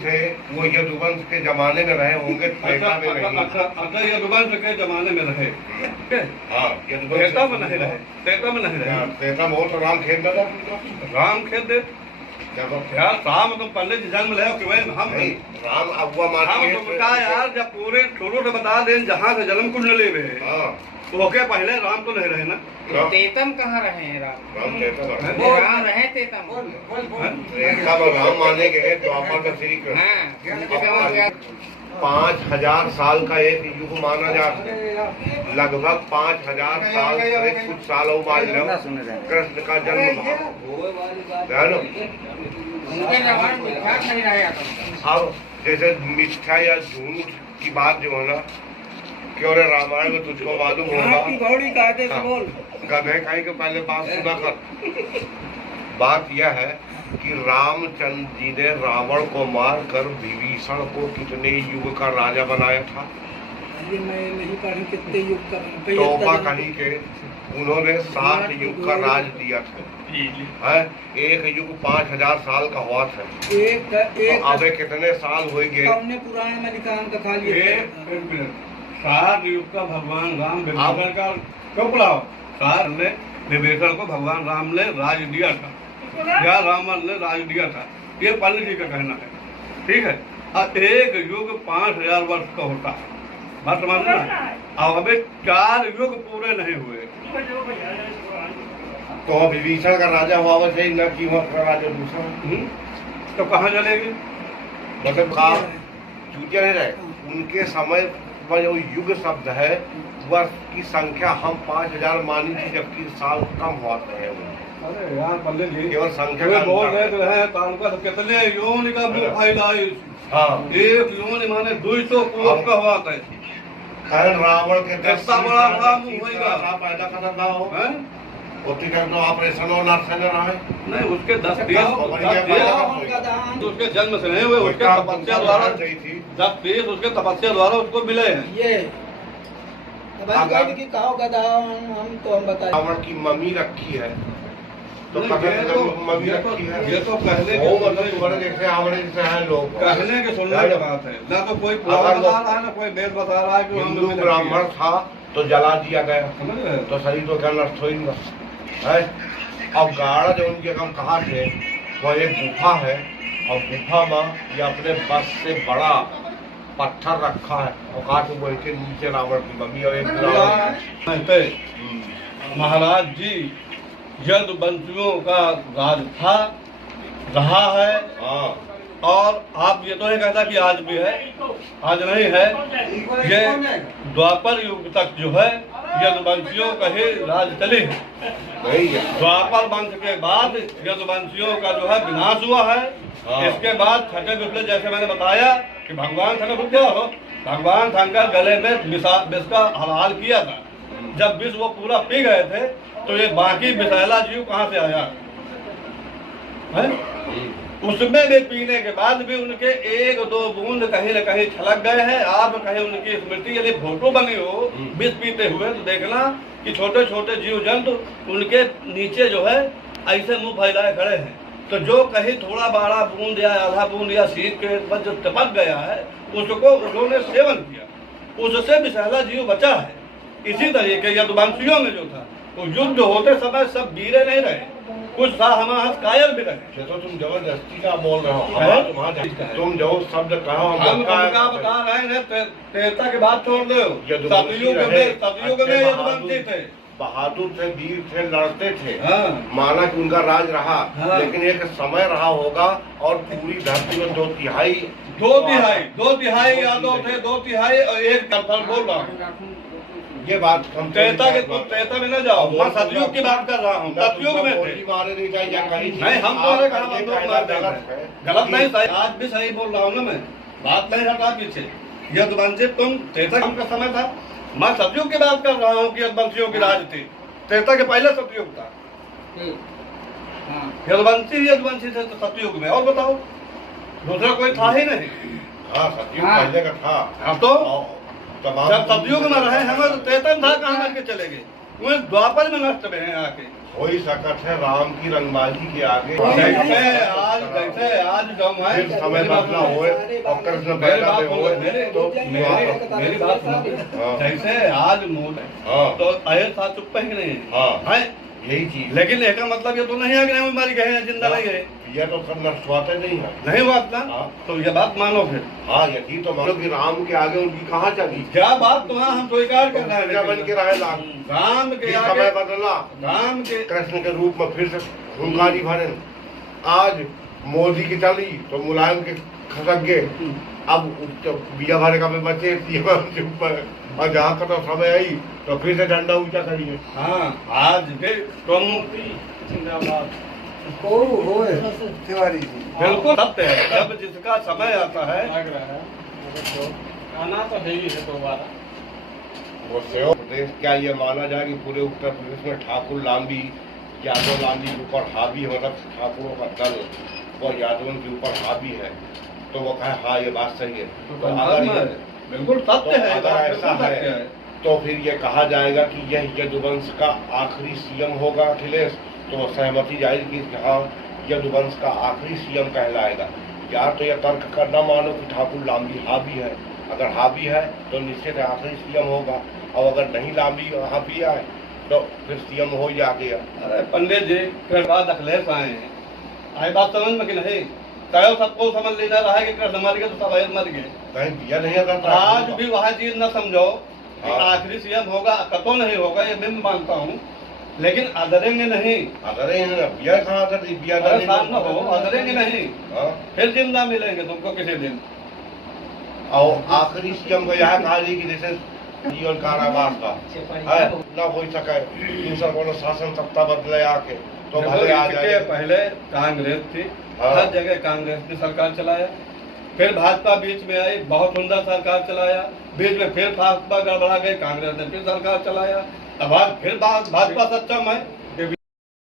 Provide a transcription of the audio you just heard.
थे वो यदुवंश के जमाने में रहे होंगे, त्रेता में नहीं। अच्छा यदुवंश के जमाने में रहे। हाँ, त्रेता में नहीं रहे, त्रेता में नहीं रहे। त्रेता में हो तो राम खेत दादा, राम खेत दे यार, राम तुम पंडित जी जन्म ले हम नहीं, राम अगुआ हम तो बता यार, जब पूरे शुरू से बता दें जहाँ से जन्म कुंड ले तो ओके पहले राम तो नहीं रहे ना। तेतम कहाँ रहे हैं राम? राम त्रेता राम रहे तेतम। त्रेता में राम माने गए द्वापर का श्री कृष्ण। 5000 साल का एक युग माना जाता है, लगभग 5000 साल से कुछ साल और मान लो कृष्ण का जन्म अब जैसे मिथ्या या झूठ की बात जो है ना, क्यों रे रामायण में तुझको मालूम होगा, गधे खाई के पहले बात सुना कर। बात यह है कि रामचंद्र जी ने रावण को मारकर विभीषण को कितने युग का राजा बनाया था? ये मैं नहीं पढ़ी कितने युग का। तोबा कहीं के उन्होंने 7 युग का राज दिया था। है एक युग 5000 साल का हुआ था। एक तो अबे कितने साल हो गए? हमने पुराने में लिखा उनका खाली 7 युग का भगवान राम विभीषण का क्यों बुलाओ? 7 ने विभीषण को भगवान राम ने राज दिया था या रावण ने राज दिया था, ये पंडित जी का कहना है। ठीक है, और एक युग 5000 वर्ष का होता है, बात समझना। अब अभी 4 युग पूरे नहीं हुए तो विभीषण का राजा हुआ वैसे न कि वह राजा दूसरा, तो कहाँ चलेगी? मतलब कहा चूतिया नहीं रहे। उनके समय पर जो युग शब्द है वर्ष की संख्या हम 5000 मानी थी, जबकि साल कम हुआ रहे। अरे यार पंडित जी केवल संख्या का बोल रहे तालुका कितने योनि का फैलाई। हाँ, एक योनि माने 200 कोस का हुआ था। रावण के 10 बड़ा राम होगा पैदा करना ना हो उतनी टाइम तो ऑपरेशन और नर्स रहा नहीं, उसके 10 उसके जन्म से नहीं हुए, उसके तपस्या द्वारा 10 देश उसके तपस्या द्वारा उसको मिले हैं। ये हम तो हम बताए रावण की मम्मी रखी है तो मम्मी रखी है। ये तो पहले जैसे आवड़े जैसे है लोग कहने के सुनने की बात है ना, तो कोई पुराण बता रहा है ना कोई वेद बता रहा है कि हिंदू ब्राह्मण था तो जला दिया गया, तो शरीर तो क्या नष्ट हो है। अब गाड़ा जो उनके हम कहा थे वह एक गुफा है, और गुफा में ये अपने बस से बड़ा पत्थर रखा है और कहा कि वो के नीचे रावण की मम्मी और एक महाराज जी यदुवंशियों का राज था, रहा है। हाँ, और आप ये तो नहीं कहता कि आज भी है, आज नहीं है। ये द्वापर युग तक जो है यदुवंशियों का ही राज चली है। द्वापर वंश के बाद यदुवंशियों का जो है विनाश हुआ है। इसके बाद छठे विप्लव, जैसे मैंने बताया कि भगवान शंकर क्या हो, भगवान शंकर गले में विष का हलाल किया था। जब विष वो पूरा पी गए थे तो ये बाकी विषैला जीव कहाँ से आया है? उसमें भी पीने के बाद भी उनके 1-2 बूंद कहीं न कहीं छलक गए हैं। आप कहीं उनकी स्मृति यदि फोटो बनी हो विष पीते हुए तो देखना कि छोटे छोटे जीव जंतु उनके नीचे जो है ऐसे मुंह फैलाए खड़े हैं। तो जो कहीं थोड़ा बड़ा बूंद या आधा बूंद या सीख के बाद जो टपक गया है उसको उन्होंने सेवन किया, उससे विषैला जीव बचा है। इसी तरीके यदुवंशियों में जो था वो युद्ध होते समय सब वीरे नहीं रहे, कुछ साहस कायल भी रहे। तो तुम जबरदस्ती का बोल रहे हो, तुम जो शब्द कहो हम बता रहे हैं। त्रेता के बाद छोड़ दो, सतयुग में यदुवंशी थे, बहादुर थे, वीर थे, लड़ते थे। हाँ। माना कि उनका राज रहा। हाँ। लेकिन एक समय रहा होगा और पूरी धरती में 2 तिहाई यादव थे, 2 तिहाई और एक कंफर्म बोल रहा हूँ। ये बात हम त्रेता में न जाओ, मैं सतयुग की बात कर रहा हूँ। सतयुग में थे नहीं, हम तो गलत नहीं, सही आज भी सही बोल रहा हूँ ना मैं, बात नहीं हटा पीछे। यदुवंशी तुम त्रेता का समय था, मैं सतयुग की बात कर रहा हूँ कि यदुवंशियों की राज थी। त्रेता के पहले सतयुग था, यदुवंशी थे तो सतयुग में। और बताओ दूसरा कोई था ही नहीं। हाँ, सतयुग पहले का था। हाँ, तो जब सतयुग में रहे हमें तो त्रेता था, कहाँ के चले गए? वो द्वापर में नष्ट हुए हैं आके। हो ही सकत है राम की रंगबाजी के आगे जैसे आज जो है फिर समय बदला होए और कृष्ण पैदा में होए तो मेरी बात सुनो। हाँ। जैसे आज मोदी हाँ। तो आए साथ चुप है कि नहीं हाँ। है? यही चीज लेकिन एक मतलब ये तो नहीं है कि नहीं बीमारी गए हैं जिंदा नहीं है, ये तो सब नष्ट नहीं है। नहीं हुआ अपना। हाँ। तो ये बात मानो फिर। हाँ यही तो मानो कि राम के आगे उनकी कहाँ चली क्या बात तो हाँ हम स्वीकार कर रहे क्या बन हैं। के रहे लाभ राम के समय आगे बदला राम के कृष्ण के रूप में फिर से हुंकारी भरे। आज मोदी की चली तो मुलायम के खसक गए। अब बिया भरे का में बचे के ऊपर और जहाँ का तो समय आई तो फिर से झंडा ऊंचा करिए। हाँ आज के तुम बिल्कुल सत्य है। जब जिसका समय आता है आना तो है ही है दोबारा। वो सेवा प्रदेश क्या ये माना जाए कि पूरे उत्तर प्रदेश में ठाकुर लांबी यादव लांबी के ऊपर हावी मतलब ठाकुरों का दल वो यादवों के ऊपर हावी है, तो वो कहे हाँ ये बात सही है। तो अगर बिल्कुल सत्य है। अगर ऐसा है तो फिर ये कहा जाएगा कि यह यदुवंश का आखिरी सीएम होगा अखिलेश, तो सहमति जाएगी कि हाँ यदुवंश का आखिरी सीएम कहलाएगा। या तो यह तर्क करना मानो कि ठाकुर लांबी हावी है, अगर हावी है तो निश्चित आखिरी सीएम होगा, और अगर नहीं लांबी हावी है तो फिर सीएम हो ही आ गया। अरे पंडित जी फिर बाद अखिलेश आए हैं, आई बात समझ में कि नहीं? तय सबको समझ लेना रहा है कि कृष्ण मर गए तो सब मर गए। कहीं दिया नहीं अगर आज भी वह चीज न समझो कि हाँ। आखिरी सीएम होगा, कतो नहीं होगा ये मैं मानता हूँ, लेकिन आदरेंगे नहीं। अरे बिया कहाँ कर दी बिया परेशान न हो, आदरेंगे नहीं। हाँ। फिर जिंदा मिलेंगे तुमको किसी दिन। और आखिरी सीएम को यह कहा जी कि जैसे जीवन कारावास का है न हो सके दूसरा कोनो शासन सत्ता बदले आके तो भले आ जाए। पहले कांग्रेस थी, हाँ। हर जगह कांग्रेस ने सरकार चलाया, फिर भाजपा बीच में आई, बहुत सुंदर सरकार चलाया, बीच में फिर भाजपा गड़बड़ा गई, कांग्रेस ने फिर सरकार चलाया, अब आज फिर भाजपा सक्षम है।